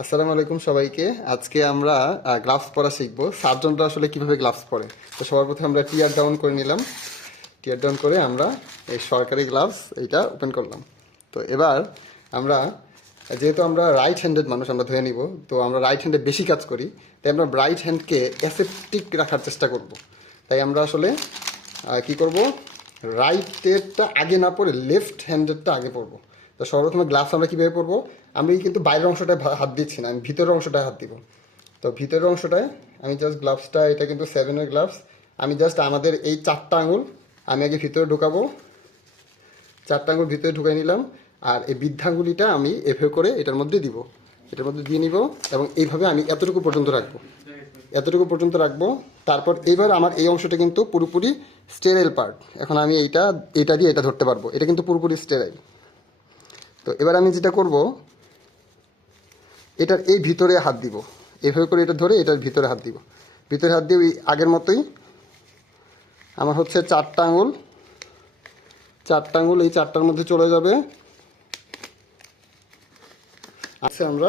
আসসালামু আলাইকুম সবাইকে। আজকে আমরা গ্লাভস পরা শিখবো। সার্জনরা আসলে কিভাবে গ্লাভস পরে। তো সবার প্রথমে আমরা টিয়ার ডাউন করে নিলাম। টিয়ার ডাউন করে আমরা এই সরকারি গ্লাভস এইটা ওপেন করলাম। তো এবার আমরা যেহেতু আমরা রাইট হ্যান্ডেড মানুষ, আমরা ধরে নিব। তো আমরা রাইট হ্যান্ডে বেশি কাজ করি, তাই আমরা রাইট হ্যান্ডকে অ্যাসেপ্টিক রাখার চেষ্টা করব। তাই আমরা আসলে কি করব, রাইটেরটা আগে না পড়ে লেফট হ্যান্ডেরটা আগে পড়বো। তো সর্বপ্রথমে গ্লাভস আমরা কীভাবে পরবো, আমি কিন্তু বাইরের অংশটায় হাত দিচ্ছি না, আমি ভিতরের অংশটায় হাত দিব। তো ভিতরের অংশটায় আমি জাস্ট গ্লাভসটা, এটা কিন্তু 7-এর গ্লাভস, আমি জাস্ট আমাদের এই 4টা আঙুল আমি আগে ভিতরে ঢুকাবো। 4টা আঙুল ভিতরে ঢুকাই নিলাম, আর এই বৃদ্ধাঙ্গুলিটা আমি এভাবে করে এটার মধ্যে দিব, এটার মধ্যে দিয়ে নিব, এবং এইভাবে আমি এতটুকু পর্যন্ত রাখবো, এতটুকু পর্যন্ত রাখবো। তারপর এইবার আমার এই অংশটা কিন্তু পুরোপুরি স্টেরাইল পার্ট। এখন আমি এইটা দিয়ে এটা ধরতে পারবো, এটা কিন্তু পুরোপুরি স্টেরাইল। তো এবার আমি যেটা করব, এটার এই ভিতরে হাত দিব, এভাবে করে এটা ধরে এটার ভিতরে হাত দিব। ভিতরে হাত দিয়ে ওই আগের মতোই আমার হচ্ছে 4টা আঙুল, 4টা আঙুল এই 4টার মধ্যে চলে যাবে। আচ্ছা, আমরা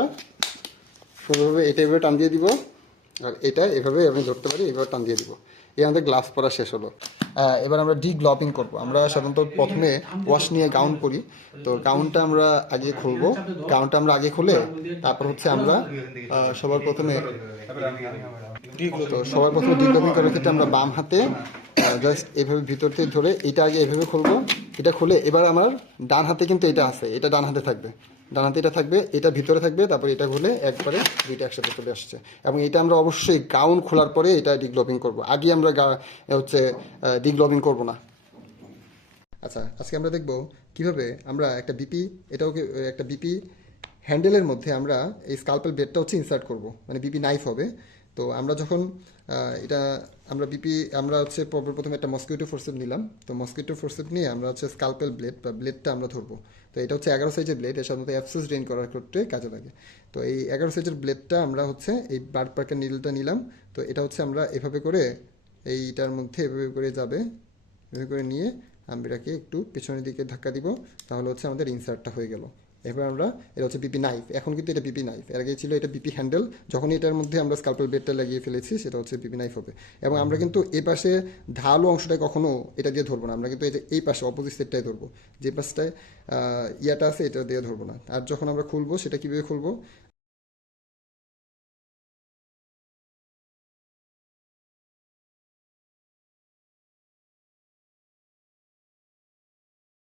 সুন্দরভাবে এটা এভাবে টান দিয়ে দিব, আর এটা এভাবে আমি ধরতে পারি, এভাবে টান দিয়ে দিব। এই আমাদের গ্লাভস পরা শেষ হলো। এবার আমরা ডিগ্লভিং করব। আমরা সাধারণত প্রথমে ওয়াশ নিয়ে গাউন পরি। তো গাউনটা আমরা আগে খুলবো, গাউনটা আমরা আগে খুলে তারপর হচ্ছে আমরা সবার প্রথমে ডিগ্লভিং করার ক্ষেত্রে আমরা বাম হাতে জাস্ট এভাবে ভিতর থেকে ধরে এটা আগে এভাবে খুলবো। এটা খুলে এবার আমার ডান হাতে কিন্তু এটা আছে, এটা ডান হাতে থাকবে, ডান হাতে এটা থাকবে, এটা ভিতরে থাকবে, তারপর এটা খুলে একবারে দুইটা একসাথে চলে আসছে। এবং এটা আমরা অবশ্যই গাউন খোলার পরে এটা ডিগ্লোভিং করব, আগে আমরা হচ্ছে ডিগ্লোভিং করব না। আচ্ছা, আজকে আমরা দেখব কিভাবে আমরা একটা বিপি, এটাও একটা বিপি হ্যান্ডেলের মধ্যে আমরা এই স্কালপেল ব্লেডটা হচ্ছে ইনসার্ট করব, মানে বিপি নাইফ হবে। তো আমরা যখন এটা আমরা বিপি আমরা হচ্ছে প্রথমে একটা মসকিউটো ফোরসেপ নিলাম। তো মসকিউটো ফোরসেপ নিয়ে আমরা হচ্ছে স্কালপেল ব্লেড বা ব্লেডটা আমরা ধরবো। তো এটা হচ্ছে 11 সাইজের ব্লেড, এর সাধারণত অ্যাবসেস ড্রেন করার ক্ষেত্রে কাজে লাগে। তো এই 11 সাইজের ব্লেডটা আমরা হচ্ছে এই বার্ড পার্কের নিডলটা নিলাম। তো এটা হচ্ছে আমরা এভাবে করে এইটার মধ্যে এভাবে করে যাবে, এভাবে করে নিয়ে আমরা এটাকে একটু পেছনের দিকে ধাক্কা দিব, তাহলে হচ্ছে আমাদের ইনসার্টটা হয়ে গেল। এবার আমরা, এটা হচ্ছে বিপি নাইফ, এখন কিন্তু এটা বিপি নাইফ, এর আগে ছিল এটা বিপি হ্যান্ডেল। যখনই এটার মধ্যে আমরা স্কালপেল ব্লেডটা লাগিয়ে ফেলেছি সেটা হচ্ছে বিপি নাইফ হবে। এবং আমরা কিন্তু এই পাশে ঢালু অংশটায় কখনো এটা দিয়ে ধরবো না, আমরা কিন্তু এই পাশে অপোজিট সাইডটাই ধরবো, যে পাশটায় ইয়াটা আছে এটা দিয়ে ধরবো না। আর যখন আমরা খুলবো সেটা কীভাবে খুলবো,